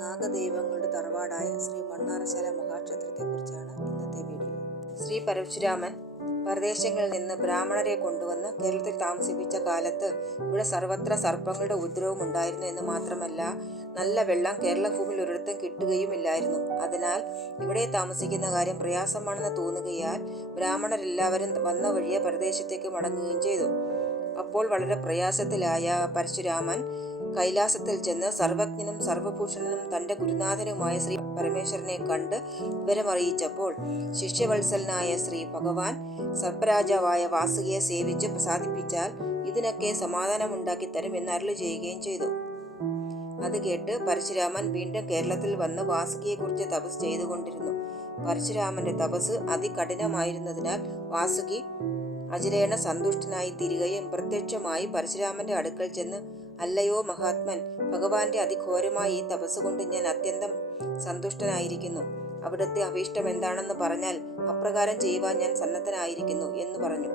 നാഗദൈവങ്ങളുടെ തറവാടായ ശ്രീ മണ്ണാറശാല മഹാക്ഷേത്രത്തെക്കുറിച്ചാണ് ഇന്നത്തെ വീഡിയോ. ശ്രീ പരശുരാമൻ പരദേശങ്ങളിൽ നിന്ന് ബ്രാഹ്മണരെ കൊണ്ടുവന്ന് കേരളത്തിൽ താമസിപ്പിച്ച കാലത്ത് ഇവിടെ സർവത്ര സർപ്പങ്ങളുടെ ഉപദ്രവം ഉണ്ടായിരുന്നു എന്ന് മാത്രമല്ല നല്ല വെള്ളം കേരള ഭൂമിയിൽ ഒരിടത്തും കിട്ടുകയുമില്ലായിരുന്നു. അതിനാൽ ഇവിടെ താമസിക്കുന്ന കാര്യം പ്രയാസമാണെന്ന് തോന്നുകയാൽ ബ്രാഹ്മണരെല്ലാവരും വന്ന വഴിയെ പരദേശത്തേക്ക് മടങ്ങുകയും ചെയ്തു. അപ്പോൾ വളരെ പ്രയാസത്തിലായ പരശുരാമൻ കൈലാസത്തിൽ ചെന്ന് സർവജ്ഞനും സർവഭൂഷണനും തന്റെ ഗുരുനാഥനുമായ ശ്രീ പരമേശ്വരനെ കണ്ട് വിവരമറിയിച്ചപ്പോൾ ശിഷ്യവത്സലനായ ശ്രീ ഭഗവാൻ സർപ്പരാജാവായ വാസുകിയെ സേവിച്ച് പ്രസാദിപ്പിച്ചാൽ ഇതിനൊക്കെ സമാധാനമുണ്ടാക്കി തരും എന്ന് അരുളി ചെയ്യുകയും ചെയ്തു. അത് കേട്ട് പരശുരാമൻ വീണ്ടും കേരളത്തിൽ വന്ന് വാസുകിയെക്കുറിച്ച് തപസ് ചെയ്തുകൊണ്ടിരുന്നു. പരശുരാമന്റെ തപസ് അതികഠിനമായിരുന്നതിനാൽ വാസുകി അജിരേണ സന്തുഷ്ടനായി തീരുകയും പ്രത്യക്ഷമായി പരശുരാമന്റെ അടുക്കൽ ചെന്ന് അല്ലയോ മഹാത്മൻ ഭഗവാന്റെ അതിഘോരമായ ഈ തപസ് കൊണ്ട് ഞാൻ അത്യന്തം സന്തുഷ്ടനായിരിക്കുന്നു. അവിടുത്തെ അഭീഷ്ടം എന്താണെന്ന് പറഞ്ഞാൽ അപ്രകാരം ചെയ്യുവാൻ ഞാൻ സന്നദ്ധനായിരിക്കുന്നു എന്ന് പറഞ്ഞു.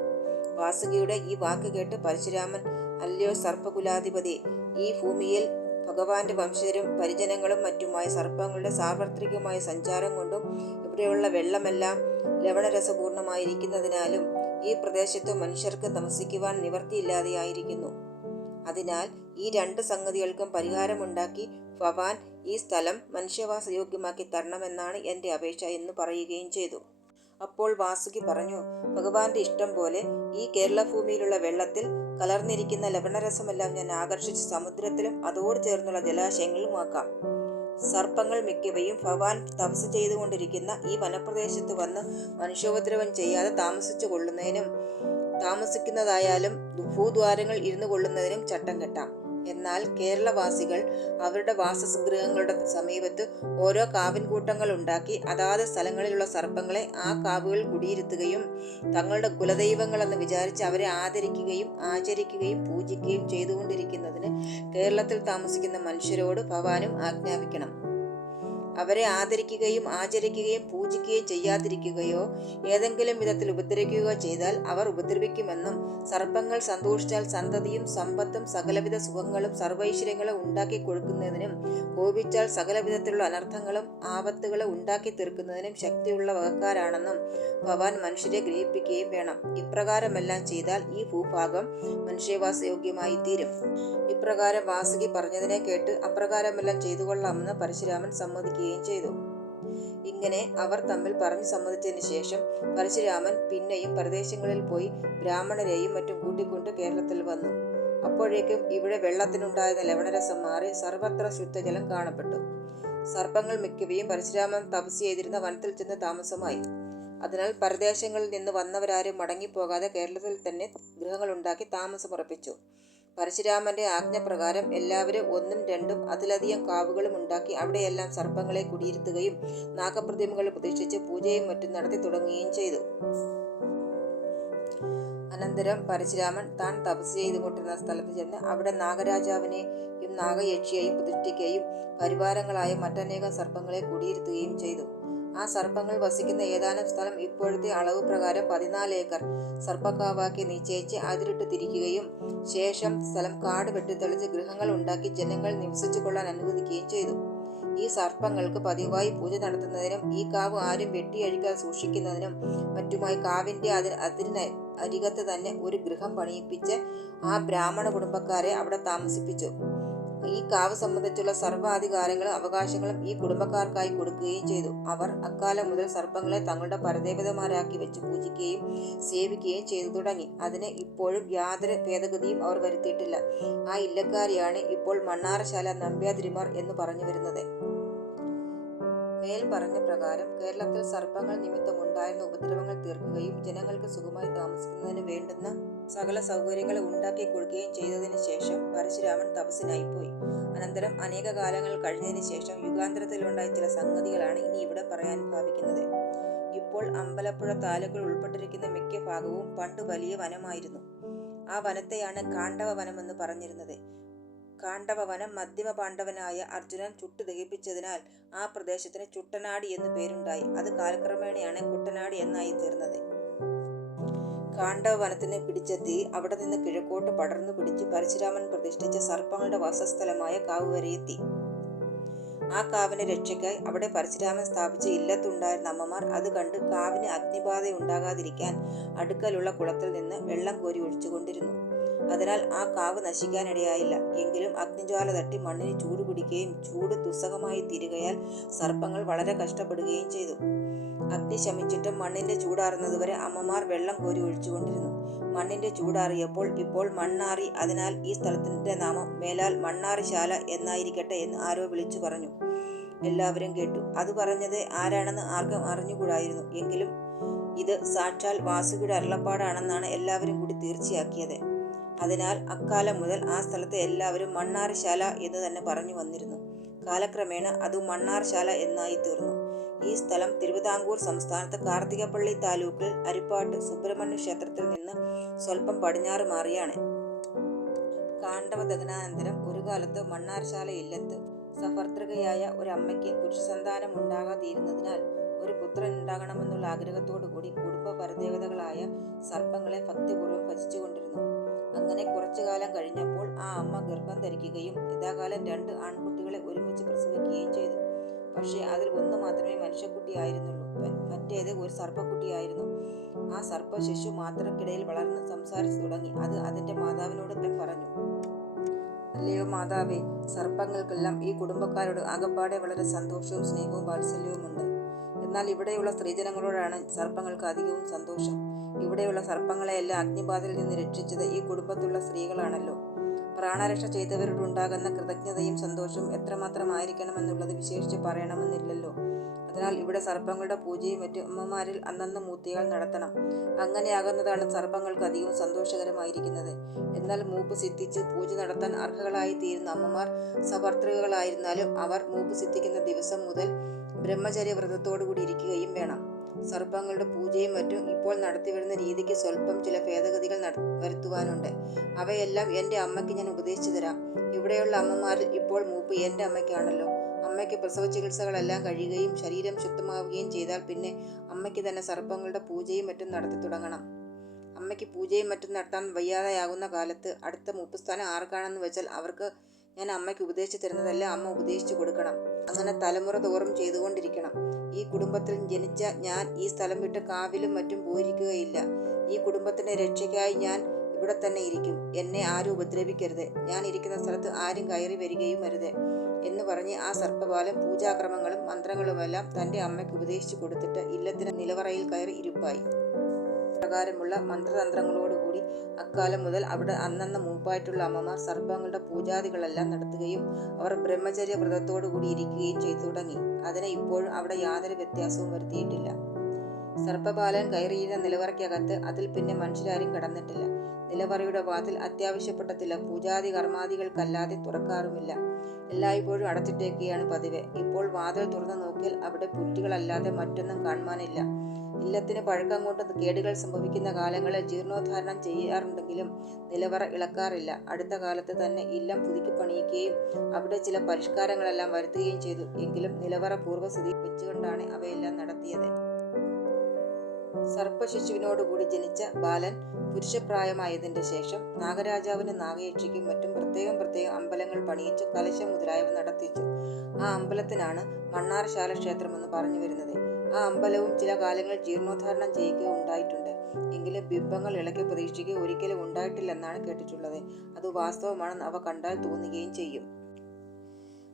വാസുകിയുടെ ഈ വാക്ക് കേട്ട് പരശുരാമൻ അല്ലയോ സർപ്പകുലാധിപതി ഈ ഭൂമിയിൽ ഭഗവാന്റെ വംശജരും പരിജനങ്ങളും മറ്റുമായ സർപ്പങ്ങളുടെ സാർവത്രികമായ സഞ്ചാരം കൊണ്ടും ഇവിടെയുള്ള വെള്ളമെല്ലാം ലവണരസപൂർണമായിരിക്കുന്നതിനാലും ഈ പ്രദേശത്ത് മനുഷ്യർക്ക് താമസിക്കുവാൻ നിവർത്തിയില്ലാതെയായിരിക്കുന്നു അതിനാൽ ഈ രണ്ട് സംഗതികൾക്കും പരിഹാരമുണ്ടാക്കി ഭവാൻ ഈ സ്ഥലം മനുഷ്യവാസയോഗ്യമാക്കി തരണമെന്നാണ് എന്റെ അപേക്ഷ എന്ന് പറയുകയും ചെയ്തു. അപ്പോൾ വാസുകി പറഞ്ഞു ഭഗവാന്റെ ഇഷ്ടം പോലെ ഈ കേരള ഭൂമിയിലുള്ള വെള്ളത്തിൽ കലർന്നിരിക്കുന്ന ലവണരസമെല്ലാം ഞാൻ ആകർഷിച്ച് സമുദ്രത്തിലും അതോട് ചേർന്നുള്ള ജലാശയങ്ങളിലുമാക്കാം സർപ്പങ്ങൾ മിക്കവയും ഭഗവാൻ തപസ് ചെയ്തുകൊണ്ടിരിക്കുന്ന ഈ വനപ്രദേശത്ത് വന്ന് മനുഷ്യോപദ്രവം ചെയ്യാതെ താമസിച്ചു കൊള്ളുന്നതിനും താമസിക്കുന്നതായാലും ഭൂദ്വാരങ്ങൾ ഇരുന്നു കൊള്ളുന്നതിനും ചട്ടം കെട്ടാം. എന്നാൽ കേരളവാസികൾ അവരുടെ വാസഗൃഹങ്ങളുടെ സമീപത്ത് ഓരോ കാവിൻകൂട്ടങ്ങൾ ഉണ്ടാക്കി അതാത് സ്ഥലങ്ങളിലുള്ള സർപ്പങ്ങളെ ആ കാവുകളിൽ കുടിയിരുത്തുകയും തങ്ങളുടെ കുലദൈവങ്ങളെന്ന് വിചാരിച്ച് അവരെ ആദരിക്കുകയും ആചരിക്കുകയും പൂജിക്കുകയും ചെയ്തുകൊണ്ടിരിക്കുന്നതിന് കേരളത്തിൽ താമസിക്കുന്ന മനുഷ്യരോട് ഭവാനും ആജ്ഞാപിക്കണം. അവരെ ആദരിക്കുകയും ആചരിക്കുകയും പൂജിക്കുകയും ചെയ്യാതിരിക്കുകയോ ഏതെങ്കിലും വിധത്തിൽ ഉപദ്രവിക്കുകയോ ചെയ്താൽ അവർ ഉപദ്രവിക്കുമെന്നും സർപ്പങ്ങൾ സന്തോഷിച്ചാൽ സന്തതിയും സമ്പത്തും സകലവിധ സുഖങ്ങളും സർവൈശ്വര്യങ്ങളും ഉണ്ടാക്കി കൊടുക്കുന്നതിനും കോപിച്ചാൽ സകലവിധത്തിലുള്ള അനർത്ഥങ്ങളും ആപത്തുകളും ഉണ്ടാക്കി തീർക്കുന്നതിനും ശക്തിയുള്ള വകക്കാരാണെന്നും ഭഗവാൻ മനുഷ്യരെ ഗ്രഹിപ്പിക്കുകയും വേണം. ഇപ്രകാരമെല്ലാം ചെയ്താൽ ഈ ഭൂഭാഗം മനുഷ്യവാസയോഗ്യമായി തീരും. ഇപ്രകാരം വാസുകി പറഞ്ഞതിനെ കേട്ട് അപ്രകാരമെല്ലാം ചെയ്തുകൊള്ളാമെന്ന് പരശുരാമൻ സമ്മതിക്കുകയും ചെയ്തു. ഇങ്ങനെ അവർ തമ്മിൽ പറഞ്ഞു സമ്മതിച്ചതിന് ശേഷം പരശുരാമൻ പിന്നെയും പ്രദേശങ്ങളിൽ പോയി ബ്രാഹ്മണരെയും മറ്റും കൂട്ടിക്കൊണ്ട് കേരളത്തിൽ വന്നു. അപ്പോഴേക്കും ഇവിടെ വെള്ളത്തിനുണ്ടായിരുന്ന ലവണരസം മാറി സർവത്ര ശുദ്ധജലം കാണപ്പെട്ടു. സർപ്പങ്ങൾ മിക്കവയും പരശുരാമൻ തപസ് ചെയ്തിരുന്ന വനത്തിൽ ചെന്ന് താമസമായി. അതിനാൽ പരദേശങ്ങളിൽ നിന്ന് വന്നവരാരും മടങ്ങിപ്പോകാതെ കേരളത്തിൽ തന്നെ ഗൃഹങ്ങളുണ്ടാക്കി താമസമുറപ്പിച്ചു. പരശുരാമന്റെ ആജ്ഞപ്രകാരം എല്ലാവരും ഒന്നും രണ്ടും അതിലധികം കാവുകളും ഉണ്ടാക്കി അവിടെയെല്ലാം സർപ്പങ്ങളെ കുടിയിരുത്തുകയും നാഗപ്രതിമകൾ പ്രതിഷ്ഠിച്ച് പൂജയും മറ്റും നടത്തി തുടങ്ങുകയും ചെയ്തു. അനന്തരം പരശുരാമൻ താൻ തപസ് ചെയ്തുകൊണ്ടിരുന്ന സ്ഥലത്ത് ചെന്ന് അവിടെ നാഗരാജാവിനെയും നാഗയക്ഷിയെയും പ്രതിഷ്ഠിക്കുകയും പരിവാരങ്ങളായ മറ്റനേകം സർപ്പങ്ങളെ കുടിയിരുത്തുകയും ചെയ്തു. ആ സർപ്പങ്ങൾ വസിക്കുന്ന ഏതാനും സ്ഥലം ഇപ്പോഴത്തെ അളവ് പ്രകാരം പതിനാല് ഏക്കർ. സർപ്പക്കാവാക്കി നിശ്ചയിച്ച് അതിരിട്ട് തിരിക്കുകയും ശേഷം സ്ഥലം കാട് വെട്ടിത്തെളിച്ച് ഗൃഹങ്ങൾ ഉണ്ടാക്കി ജനങ്ങൾ നിവസിച്ചു കൊള്ളാൻ അനുവദിക്കുകയും ചെയ്തു. ഈ സർപ്പങ്ങൾക്ക് പതിവായി പൂജ നടത്തുന്നതിനും ഈ കാവ് ആരും വെട്ടിയഴിക്കാതെ സൂക്ഷിക്കുന്നതിനും മറ്റുമായി കാവിന്റെ അതിന് അതിന് അരികത്ത് തന്നെ ഒരു ഗൃഹം പണിയിപ്പിച്ച് ആ ബ്രാഹ്മണ കുടുംബക്കാരെ അവിടെ താമസിപ്പിച്ചു. ഈ കാവ് സംബന്ധിച്ചുള്ള സർവാധികാരങ്ങളും അവകാശങ്ങളും ഈ കുടുംബക്കാർക്കായി കൊടുക്കുകയും ചെയ്തു. അവർ അക്കാലം മുതൽ സർപ്പങ്ങളെ തങ്ങളുടെ പരദേവതമാരാക്കി വെച്ച് പൂജിക്കുകയും സേവിക്കുകയും ചെയ്തു തുടങ്ങി. അതിന് ഇപ്പോഴും യാതൊരു ഭേദഗതിയും അവർ വരുത്തിയിട്ടില്ല. ആ ഇല്ലക്കാരിയാണ് ഇപ്പോൾ മണ്ണാറശാല നമ്പ്യാതിരിമാർ എന്ന് പറഞ്ഞു വരുന്നത്. മേൽ പറഞ്ഞ പ്രകാരം കേരളത്തിൽ സർപ്പങ്ങൾ നിമിത്തമുണ്ടായിരുന്ന ഉപദ്രവങ്ങൾ തീർക്കുകയും ജനങ്ങൾക്ക് സുഖമായി താമസിക്കുന്നതിന് വേണ്ടുന്ന സകല സൗകര്യങ്ങൾ ഉണ്ടാക്കി കൊടുക്കുകയും ചെയ്തതിനു ശേഷം പരശുരാമൻ തപസ്സിനായി പോയി. അനന്തരം അനേക കാലങ്ങൾ കഴിഞ്ഞതിന് ശേഷം യുഗാന്തരത്തിലുണ്ടായ ചില സംഗതികളാണ് ഇനി ഇവിടെ പറയാൻ ഭാവിക്കുന്നത്. ഇപ്പോൾ അമ്പലപ്പുഴ താലൂക്കിൽ ഉൾപ്പെട്ടിരിക്കുന്ന മിക്ക ഭാഗവും പണ്ട് വലിയ വനമായിരുന്നു. ആ വനത്തെയാണ് കാണ്ഡവ വനമെന്ന് പറഞ്ഞിരുന്നത്. കാണ്ഡവ വനം മധ്യമ പാണ്ഡവനായ അർജുനൻ ചുട്ടു ദഹിപ്പിച്ചതിനാൽ ആ പ്രദേശത്തിന് ചുട്ടനാടി എന്ന് പേരുണ്ടായി. അത് കാലക്രമേണയാണ് കുട്ടനാടി എന്നായി തീർന്നത്. കാണ്ഡവ വനത്തിന് പിടിച്ച തീ അവിടെ നിന്ന് കിഴക്കോട്ട് പടർന്നു പിടിച്ച് പരശുരാമൻ പ്രതിഷ്ഠിച്ച സർപ്പങ്ങളുടെ വാസസ്ഥലമായ കാവ് വരെ എത്തി. ആ കാവിനെ രക്ഷയ്ക്കായി അവിടെ പരശുരാമൻ സ്ഥാപിച്ച ഇല്ലത്തുണ്ടായിരുന്ന അമ്മമാർ അത് കണ്ട് കാവിന് അഗ്നിബാധ ഉണ്ടാകാതിരിക്കാൻ അടുക്കലുള്ള കുളത്തിൽ നിന്ന് വെള്ളം കോരി ഒഴിച്ചുകൊണ്ടിരുന്നു. അതിനാൽ ആ കാവ് നശിക്കാനിടയായില്ല. എങ്കിലും അഗ്നിജ്വാല തട്ടി മണ്ണിന് ചൂട് പിടിക്കുകയും ചൂട് ദുസ്സഹമായി തീരുകയാൽ സർപ്പങ്ങൾ വളരെ കഷ്ടപ്പെടുകയും ചെയ്തു. അഗ്നി ശമിച്ചിട്ടും മണ്ണിന്റെ ചൂടാറുന്നതുവരെ അമ്മമാർ വെള്ളം കോരി ഒഴിച്ചുകൊണ്ടിരുന്നു. മണ്ണിന്റെ ചൂടാറിയപ്പോൾ ഇപ്പോൾ മണ്ണാറി. അതിനാൽ ഈ സ്ഥലത്തിന്റെ നാമം മേലാൽ മണ്ണാറിശാല എന്നായിരിക്കട്ടെ എന്ന് ആരോ വിളിച്ചു പറഞ്ഞു. എല്ലാവരും കേട്ടു. അത് പറഞ്ഞത് ആരാണെന്ന് ആർക്കും അറിഞ്ഞുകൂടായിരുന്നു. എങ്കിലും ഇത് സാക്ഷാൽ വാസുകിയുടെ അരുളപ്പാടാണെന്നാണ് എല്ലാവരും കൂടി തീർച്ചയാക്കിയത്. അതിനാൽ അക്കാലം മുതൽ ആ സ്ഥലത്തെ എല്ലാവരും മണ്ണാർശാല എന്ന് തന്നെ പറഞ്ഞു വന്നിരുന്നു. കാലക്രമേണ അത് മണ്ണാർശാല എന്നായി തീർന്നു. ഈ സ്ഥലം തിരുവിതാംകൂർ സംസ്ഥാനത്ത് കാർത്തികപ്പള്ളി താലൂക്കിൽ അരിപ്പാട്ട് സുബ്രഹ്മണ്യ ക്ഷേത്രത്തിൽ നിന്ന് സ്വല്പം പടിഞ്ഞാറ് മാറിയാണ്. കാണ്ഡവ ദഹനാനന്തരം ഒരു കാലത്ത് മണ്ണാർശാല ഇല്ലത്ത് സഫർതൃകയായ ഒരു അമ്മയ്ക്ക് പുരുഷസന്താനം ഉണ്ടാകാതിരുന്നതിനാൽ ഒരു പുത്രൻ ഉണ്ടാകണമെന്നുള്ള ആഗ്രഹത്തോടു കൂടി കുടുംബ പരദേവതകളായ സർപ്പങ്ങളെ ഭക്തിപൂർവം ഭജിച്ചുകൊണ്ടിരുന്നു അങ്ങനെ കുറച്ചു കാലം കഴിഞ്ഞപ്പോൾ ആ അമ്മ ഗർഭം ധരിക്കുകയും യഥാകാലം രണ്ട് ആൺകുട്ടികളെ ഒരുമിച്ച് പ്രസവിക്കുകയും ചെയ്തു. പക്ഷേ അതിൽ ഒന്ന് മാത്രമേ മനുഷ്യക്കുട്ടിയായിരുന്നുള്ളൂ. മറ്റേത് ഒരു സർപ്പക്കുട്ടിയായിരുന്നു. ആ സർപ്പ ശിശു മാത്രക്കിടയിൽ വളർന്ന് സംസാരിച്ചു തുടങ്ങി. അത് അതിന്റെ മാതാവിനോട് പറഞ്ഞു. അല്ലയോ മാതാവേ സർപ്പങ്ങൾക്കെല്ലാം ഈ കുടുംബക്കാരോട് ആകപ്പാടെ വളരെ സന്തോഷവും സ്നേഹവും വാത്സല്യവുമുണ്ട് എന്നാൽ ഇവിടെയുള്ള സ്ത്രീജനങ്ങളോടാണ് സർപ്പങ്ങൾക്ക് അധികവും സന്തോഷം. ഇവിടെയുള്ള സർപ്പങ്ങളെയെല്ലാം അഗ്നിബാധയിൽ നിന്ന് രക്ഷിച്ചത് ഈ കുടുംബത്തിലുള്ള സ്ത്രീകളാണല്ലോ. പ്രാണരക്ഷ ചെയ്തവരോടുണ്ടാകുന്ന കൃതജ്ഞതയും സന്തോഷവും എത്രമാത്രം ആയിരിക്കണമെന്നുള്ളത് വിശേഷിച്ച് പറയണമെന്നില്ലല്ലോ. അതിനാൽ ഇവിടെ സർപ്പങ്ങളുടെ പൂജയും മറ്റ് അമ്മമാരിൽ അന്നന്ന് മൂത്തിയാൽ നടത്തണം. അങ്ങനെയാകുന്നതാണ് സർപ്പങ്ങൾക്ക് അധികം സന്തോഷകരമായിരിക്കുന്നത്. എന്നാൽ മൂപ്പ് സിദ്ധിച്ച് പൂജ നടത്താൻ അർഹകളായി തീരുന്ന അമ്മമാർ സഭർത്തൃകളായിരുന്നാലും അവർ മൂപ്പ് സിദ്ധിക്കുന്ന ദിവസം മുതൽ ബ്രഹ്മചര്യ വ്രതത്തോടുകൂടി ഇരിക്കുകയും വേണം. സർപ്പങ്ങളുടെ പൂജയും മറ്റും ഇപ്പോൾ നടത്തിവരുന്ന രീതിക്ക് സ്വല്പം ചില ഭേദഗതികൾ വരുത്തുവാനുണ്ട്. അവയെല്ലാം എന്റെ അമ്മയ്ക്ക് ഞാൻ ഉപദേശിച്ചു തരാം. ഇവിടെയുള്ള അമ്മമാരിൽ ഇപ്പോൾ മൂപ്പ് എന്റെ അമ്മയ്ക്കാണല്ലോ. അമ്മയ്ക്ക് പ്രസവ ചികിത്സകളെല്ലാം കഴിയുകയും ശരീരം ശുദ്ധമാവുകയും ചെയ്താൽ പിന്നെ അമ്മയ്ക്ക് തന്നെ സർപ്പങ്ങളുടെ പൂജയും മറ്റും നടത്തി തുടങ്ങണം. അമ്മയ്ക്ക് പൂജയും മറ്റും നടത്താൻ വയ്യാതെയാകുന്ന കാലത്ത് അടുത്ത മൂപ്പുസ്ഥാനം ആർക്കാണെന്ന് വെച്ചാൽ അവർക്ക് ഞാൻ അമ്മയ്ക്ക് ഉപദേശിച്ചു തരുന്നതല്ല അമ്മ ഉപദേശിച്ചു കൊടുക്കണം. അങ്ങനെ തലമുറ തോറും ചെയ്തുകൊണ്ടിരിക്കണം. ഈ കുടുംബത്തിൽ ജനിച്ച ഞാൻ ഈ സ്ഥലം വിട്ട് കാവിലും മറ്റും പോയിരിക്കുകയില്ല. ഈ കുടുംബത്തിന്റെ രക്ഷയ്ക്കായി ഞാൻ ഇവിടെ തന്നെ ഇരിക്കും. എന്നെ ആരും ഉപദ്രവിക്കരുത്. ഞാൻ ഇരിക്കുന്ന സ്ഥലത്ത് ആരും കയറി വരികയും അരുത് എന്ന് പറഞ്ഞ് ആ സർപ്പബാലൻ പൂജാക്രമങ്ങളും മന്ത്രങ്ങളുമെല്ലാം തന്റെ അമ്മയ്ക്ക് ഉപദേശിച്ചു കൊടുത്തിട്ട് ഇല്ലത്തിന് നിലവറയിൽ കയറി ഇരുപ്പായി. പ്രകാരമുള്ള മന്ത്രതന്ത്രങ്ങളോടുകൂടി അക്കാലം മുതൽ അവിടെ അന്നന്ന് മൂപ്പായിട്ടുള്ള അമ്മമാർ സർപ്പങ്ങളുടെ പൂജാദികളെല്ലാം നടത്തുകയും അവർ ബ്രഹ്മചര്യ വ്രതത്തോടുകൂടി ഇരിക്കുകയും ചെയ്തു തുടങ്ങി. അതിനെ ഇപ്പോഴും അവിടെ യാതൊരു വ്യത്യാസവും വരുത്തിയിട്ടില്ല. സർപ്പബാലൻ കയറിയിരുന്ന നിലവറയ്ക്കകത്ത് അതിൽ പിന്നെ മനുഷ്യരാരും കടന്നിട്ടില്ല. നിലവറയുടെ വാതിൽ അത്യാവശ്യപ്പെട്ട ചില പൂജാതി കർമാദികൾക്കല്ലാതെ തുറക്കാറുമില്ല. എല്ലായ്പ്പോഴും അടച്ചിട്ടേക്കുകയാണ് പതിവ്. ഇപ്പോൾ വാതിൽ തുറന്നു നോക്കിയാൽ അവിടെ പുറ്റുകളല്ലാതെ മറ്റൊന്നും കാണുവാനില്ല. ഇല്ലത്തിന് പഴക്കം കൊണ്ട് കേടുകൾ സംഭവിക്കുന്ന കാലങ്ങളിൽ ജീർണോദ്ധാരണം ചെയ്യാറുണ്ടെങ്കിലും നിലവറ ഇളക്കാറില്ല. അടുത്ത കാലത്ത് തന്നെ ഇല്ലം പുതുക്കി പണിയിക്കുകയും അവിടെ ചില പരിഷ്കാരങ്ങളെല്ലാം വരുത്തുകയും ചെയ്തു. എങ്കിലും നിലവറ പൂർവസ്ഥിതി വെച്ചുകൊണ്ടാണ് അവയെല്ലാം നടത്തിയത്. സർപ്പശിശുവിനോടുകൂടി ജനിച്ച ബാലൻ പുരുഷപ്രായമായതിന്റെ ശേഷം നാഗരാജാവിന് നാഗയക്ഷിക്കും മറ്റും പ്രത്യേകം പ്രത്യേകം അമ്പലങ്ങൾ പണിയിച്ച് കലശം മുതലായവ നടത്തിച്ചു. ആ അമ്പലത്തിനാണ് മണ്ണാർശാല ക്ഷേത്രമെന്ന് പറഞ്ഞു വരുന്നത്. ആ അമ്പലവും ചില കാലങ്ങൾ ജീർണോദ്ധാരണം ചെയ്യുക ഉണ്ടായിട്ടുണ്ട് എങ്കിലും ബിംബങ്ങൾ ഇളക്കി പ്രതീക്ഷിക്കുക ഒരിക്കലും ഉണ്ടായിട്ടില്ലെന്നാണ് കേട്ടിട്ടുള്ളത്. അത് വാസ്തവമാണെന്ന് അവ കണ്ടാൽ തോന്നുകയും ചെയ്യും.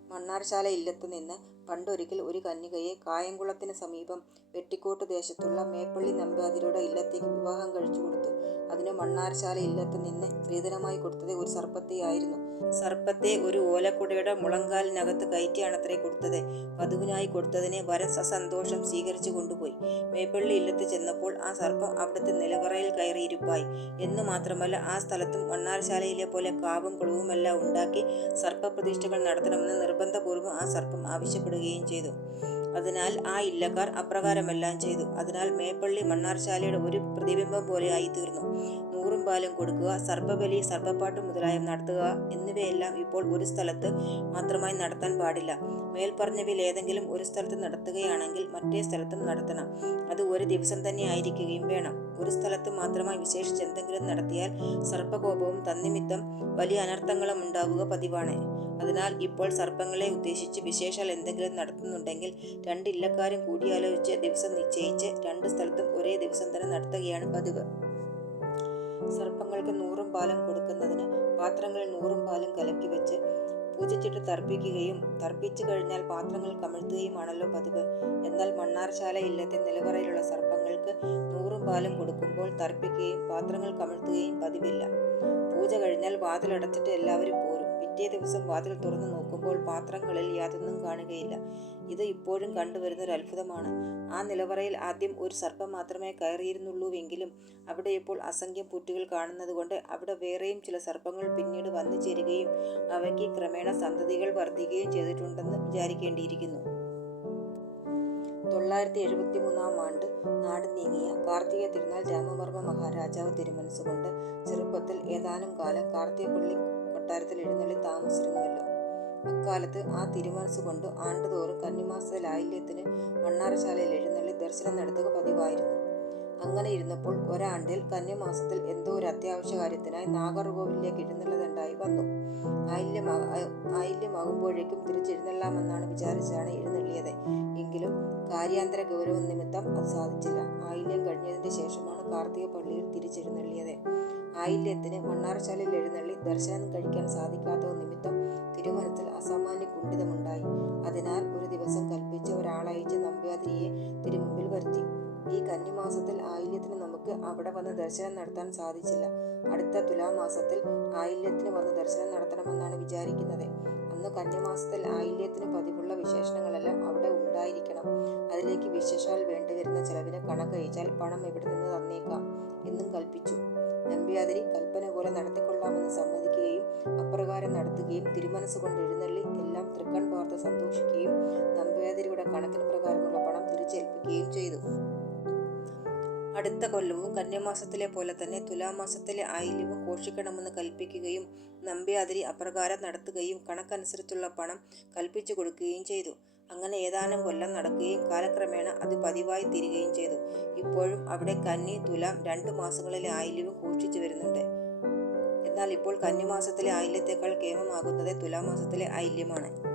മണ്ണാർശാല ഇല്ലത്ത് നിന്ന് പണ്ടൊരിക്കൽ ഒരു കന്യകയെ കായംകുളത്തിന് സമീപം വെട്ടിക്കോട്ട് ദേശത്തുള്ള മേപ്പള്ളി നമ്പാതിരിയുടെ ഇല്ലത്തേക്ക് വിവാഹം കഴിച്ചു കൊടുത്തു. അതിന് മണ്ണാർശാല ഇല്ലത്ത് നിന്ന് സ്ത്രീധനമായി കൊടുത്തത് ഒരു സർപ്പത്തെയായിരുന്നു. സർപ്പത്തെ ഒരു ഓലക്കുടയുടെ മുളങ്കാലിനകത്ത് കയറ്റിയാണത്രേ കൊടുത്തത്. വധുവിനായി കൊടുത്തതിനെ വരൻ സസന്തോഷം സ്വീകരിച്ചു കൊണ്ടുപോയി. മേപ്പള്ളി ഇല്ലത്ത് ചെന്നപ്പോൾ ആ സർപ്പം അവിടുത്തെ നിലവറയിൽ കയറിയിരിപ്പായി. എന്നു മാത്രമല്ല ആ സ്ഥലത്തും മണ്ണാർശാലയിലെ പോലെ കാവും കുളവുമെല്ലാം ഉണ്ടാക്കി സർപ്പപ്രതിഷ്ഠകൾ നടത്തണമെന്ന് നിർബന്ധപൂർവം ആ സർപ്പം ആവശ്യപ്പെടുകയും ചെയ്തു. അതിനാൽ ആ ഇല്ലക്കാർ അപ്രകാരമെല്ലാം ചെയ്തു. അതിനാൽ മേപ്പള്ളി മണ്ണാർശാലയുടെ ഒരു പ്രതിബിംബം പോലെയായി തീർന്നു നൂറും പാലും കൊടുക്കുക സർപ്പബലി സർപ്പപ്പാട്ട് മുതലായവ നടത്തുക എന്നിവയെല്ലാം ഇപ്പോൾ ഒരു സ്ഥലത്ത് മാത്രമായി നടത്താൻ പാടില്ല. മേൽപ്പറഞ്ഞവയിൽ ഏതെങ്കിലും ഒരു സ്ഥലത്ത് നടത്തുകയാണെങ്കിൽ മറ്റേ സ്ഥലത്തും നടത്തണം. അത് ഒരു ദിവസം തന്നെ ആയിരിക്കുകയും വേണം. ഒരു സ്ഥലത്ത് മാത്രമായി വിശേഷിച്ച് എന്തെങ്കിലും നടത്തിയാൽ സർപ്പകോപവും തന്നിമിത്തം വലിയ അനർത്ഥങ്ങളും ഉണ്ടാവുക പതിവാണ്. അതിനാൽ ഇപ്പോൾ സർപ്പങ്ങളെ ഉദ്ദേശിച്ച് വിശേഷാൽ എന്തെങ്കിലും നടത്തുന്നുണ്ടെങ്കിൽ രണ്ട് ഇല്ലക്കാരും കൂടിയാലോചിച്ച് ദിവസം നിശ്ചയിച്ച് രണ്ട് സ്ഥലത്തും ഒരേ ദിവസം തന്നെ നടത്തുകയാണ് പതിവ്. സർപ്പങ്ങൾക്ക് നൂറും പാലും കൊടുക്കുന്നതിന് പാത്രങ്ങളിൽ നൂറും പാലും കലക്കി വെച്ച് പൂജിച്ചിട്ട് തർപ്പിക്കുകയും തർപ്പിച്ചു കഴിഞ്ഞാൽ പാത്രങ്ങൾ കമിഴ്ത്തുകയുമാണല്ലോ പതിവ്. എന്നാൽ മണ്ണാർശാല ഇല്ലത്തെ നിലവറയിലുള്ള സർപ്പങ്ങൾക്ക് നൂറും പാലും കൊടുക്കുമ്പോൾ തർപ്പിക്കുകയും പാത്രങ്ങൾ കമിഴ്ത്തുകയും പതിവില്ല. പൂജ കഴിഞ്ഞാൽ വാതിലടച്ചിട്ട് എല്ലാവരും പിറ്റേ ദിവസം വാതിൽ തുറന്നു നോക്കുമ്പോൾ പാത്രങ്ങളിൽ യാതൊന്നും കാണുകയില്ല. ഇത് ഇപ്പോഴും കണ്ടുവരുന്ന ഒരു അത്ഭുതമാണ്. ആ നിലവറയിൽ ആദ്യം ഒരു സർപ്പം മാത്രമേ കയറിയിരുന്നുള്ളൂവെങ്കിലും അവിടെ ഇപ്പോൾ അസംഖ്യം പുറ്റുകൾ കാണുന്നതുകൊണ്ട് അവിടെ വേറെയും ചില സർപ്പങ്ങൾ പിന്നീട് വന്നു ചേരുകയും അവയ്ക്ക് ക്രമേണ സന്തതികൾ വർദ്ധിക്കുകയും ചെയ്തിട്ടുണ്ടെന്ന് വിചാരിക്കേണ്ടിയിരിക്കുന്നു. തൊള്ളായിരത്തി എഴുപത്തി മൂന്നാം ആണ്ട് നാട് നീങ്ങിയ കാർത്തിക തിരുനാൾ രാമവർമ്മ മഹാരാജാവ് തിരുമനസ്സുകൊണ്ട് ചെറുപ്പത്തിൽ ഏതാനും കാലം കാർത്തികപ്പള്ളി കൊട്ടാരത്തിൽ എഴുന്നള്ളി താമസിച്ചിരുന്നുവല്ലോ. അക്കാലത്ത് ആ തിരുമനസ് കൊണ്ട് ആണ്ടുതോറും കന്നിമാസ ലായില്യത്തിന് മണ്ണാറശാലയിൽ എഴുന്നള്ളി ദർശനം നടത്തുക പതിവായിരുന്നു. അങ്ങനെ ഇരുന്നപ്പോൾ ഒരാണ്ടിൽ കന്യമാസത്തിൽ എന്തോ ഒരു അത്യാവശ്യ കാര്യത്തിനായി നാഗർകോവിലേക്ക് എഴുന്നള്ളതുണ്ടായി വന്നു. ആയില്യമാ ആയില്യമാകുമ്പോഴേക്കും തിരിച്ചെഴുന്നള്ളാമെന്നാണ് വിചാരിച്ചാണ് എഴുന്നള്ളിയത്. എങ്കിലും കാര്യാന്തര ഗൗരവ നിമിത്തം അത് സാധിച്ചില്ല. ആയില്യം കഴിഞ്ഞതിന് ശേഷമാണ് കാർത്തിക പള്ളിയിൽ തിരിച്ചെഴുന്നള്ളിയത്. ആയില്യത്തിന് മണ്ണാർശാലയിൽ എഴുന്നള്ളി ദർശനം കഴിക്കാൻ സാധിക്കാത്ത നിമിത്തം തിരുമനത്തിൽ അസാമാന്യ കുണ്ഠിതമുണ്ടായി. അതിനാൽ ഒരു ദിവസം കൽപ്പിച്ച് ഒരാളയച്ച് നമ്പ്യാതിരിയെ തിരുമുമ്പിൽ വരുത്തി. ഈ കന്നിമാസത്തിൽ ആയില്യത്തിന് നമുക്ക് അവിടെ വന്ന് ദർശനം നടത്താൻ സാധിച്ചില്ല. അടുത്ത തുലാമാസത്തിൽ ആയില്യത്തിന് വന്ന് ദർശനം നടത്തണമെന്നാണ് വിചാരിക്കുന്നത്. അന്ന് കന്യമാസത്തിൽ ആയില്യത്തിന് പതിവുള്ള വിശേഷണങ്ങളെല്ലാം അവിടെ ഉണ്ടായിരിക്കണം. അതിലേക്ക് വിശേഷാൽ വേണ്ടിവരുന്ന ചെലവിന് കഴിച്ചാൽ പണം ഇവിടെ നിന്ന് തന്നേക്കാം എന്നും കൽപ്പിച്ചു. നമ്പ്യാതിരി കൽപ്പന പോലെ നടത്തിക്കൊള്ളാമെന്ന് സമ്മതിക്കുകയും അപ്രകാരം നടത്തുകയും തിരുമനസ്സുകൊണ്ട് എഴുന്നള്ളി എല്ലാം തൃക്കൺ പാർത്ത് സന്തോഷിക്കുകയും നമ്പ്യാതിരിയുടെ കണക്കിന് പ്രകാരമുള്ള പണം തിരിച്ചേൽപ്പിക്കുകയും ചെയ്തു. അടുത്ത കൊല്ലവും കന്യമാസത്തിലെ പോലെ തന്നെ തുലാമാസത്തിലെ ആയില്യവും ഘോഷിക്കണമെന്ന് കൽപ്പിക്കുകയും നമ്പ്യാതിരി അപ്രകാരം നടത്തുകയും കണക്കനുസരിച്ചുള്ള പണം കൽപ്പിച്ചു കൊടുക്കുകയും ചെയ്തു. അങ്ങനെ ഏതാനും കൊല്ലം നടക്കുകയും കാലക്രമേണ അത് പതിവായി തീരുകയും ചെയ്തു. ഇപ്പോഴും അവിടെ കന്നി തുലാം രണ്ട് മാസങ്ങളിലെ ആയില്യവും ഘോഷിച്ചു വരുന്നുണ്ട്. എന്നാൽ ഇപ്പോൾ കന്നിമാസത്തിലെ ആയില്യത്തെക്കാൾ കേമമാകുന്നത് തുലാമാസത്തിലെ ആയില്യമാണ്.